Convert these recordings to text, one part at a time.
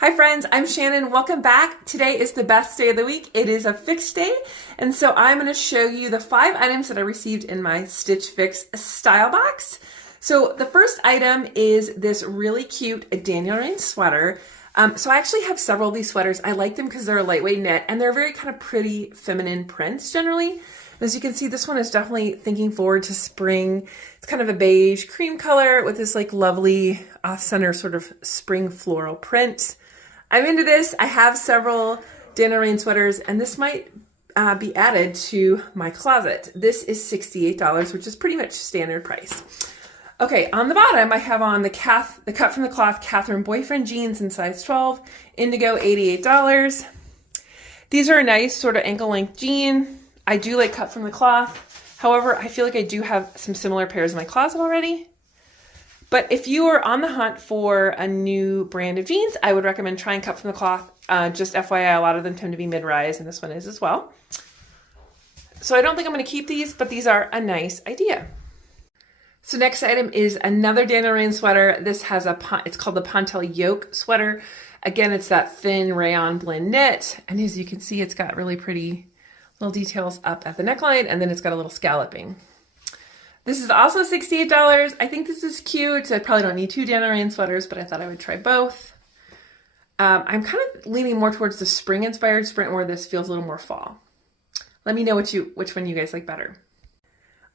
Hi friends, I'm Shannon. Welcome back. Today is the best day of the week. It is a Fix day, and so I'm going to show you the 5 items that I received in my Stitch Fix style box. So the first item is this really cute Daniel Rainn sweater. So I actually have several of these sweaters. I like them because they're a lightweight knit and they're very kind of pretty feminine prints generally. As you can see, this one is definitely thinking forward to spring. It's kind of a beige cream color with this like lovely off-center sort of spring floral print. I'm into this. I have several Daniel Rainn sweaters, and this might be added to my closet. This is $68, which is pretty much standard price. Okay, on the bottom, I have on the Kut From The Kloth Catherine boyfriend jeans in size 12, indigo, $88. These are a nice sort of ankle-length jean. I do like Kut From The Kloth. However, I feel like I do have some similar pairs in my closet already. But if you are on the hunt for a new brand of jeans, I would recommend trying Kut From The Kloth. Just FYI, a lot of them tend to be mid-rise, and this one is as well. So I don't think I'm going to keep these, but these are a nice idea. So next item is another Daniel Rainn sweater. This has it's called the Pontel Yoke sweater. Again, it's that thin rayon blend knit. And as you can see, it's got really pretty little details up at the neckline, and then it's got a little scalloping. This is also $68. I think this is cute. I probably don't need 2 Daniel Rainn sweaters, but I thought I would try both. I'm kind of leaning more towards the spring-inspired sprint, where this feels a little more fall. Let me know which one you guys like better.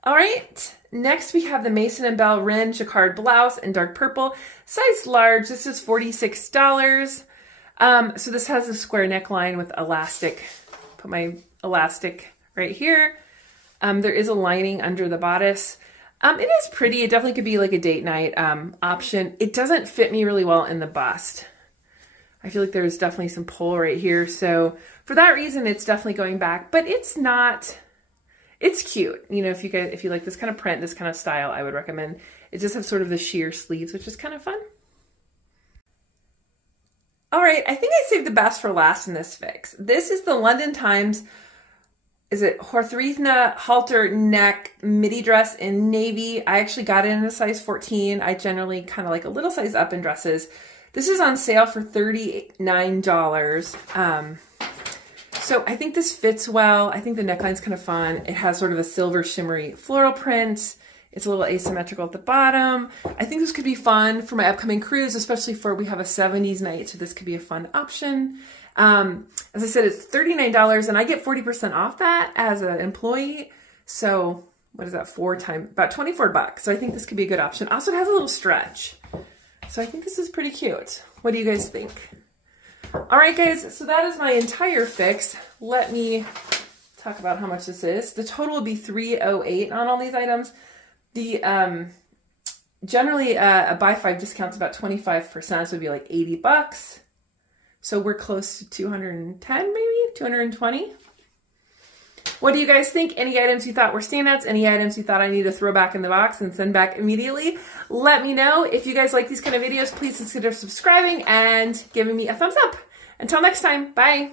All right, next we have the Mason & Belle Rainn Jacquard blouse in dark purple, size large. This is $46. So this has a square neckline with elastic. Put my elastic right here. There is a lining under the bodice. It is pretty. It definitely could be like a date night option. It doesn't fit me really well in the bust. I feel like there's definitely some pull right here. So for that reason, it's definitely going back, but it's not, it's cute. You know, if you like this kind of print, this kind of style, I would recommend. It just has sort of the sheer sleeves, which is kind of fun. All right, I think I saved the best for last in this fix. This is the London Times, is it Horthrithna halter neck midi dress in navy. I actually got it in a size 14. I generally kind of like a little size up in dresses. This is on sale for $39. So I think this fits well. I think the neckline's kind of fun. It has sort of a silver shimmery floral print. It's a little asymmetrical at the bottom. I think this could be fun for my upcoming cruise, especially for we have a 70s night, so this could be a fun option. As I said, it's $39, and I get 40% off that as an employee. So what is that, about 24 bucks. So I think this could be a good option. Also, it has a little stretch. So I think this is pretty cute. What do you guys think? All right, guys, so that is my entire fix. Let me talk about how much this is. The total would be $308 on all these items. The generally a buy 5 discount's about 25%, so it'd be like 80 bucks. So we're close to 210, maybe 220. What do you guys think? Any items you thought were standouts? Any items you thought I need to throw back in the box and send back immediately? Let me know. If you guys like these kind of videos, please consider subscribing and giving me a thumbs up. Until next time, bye.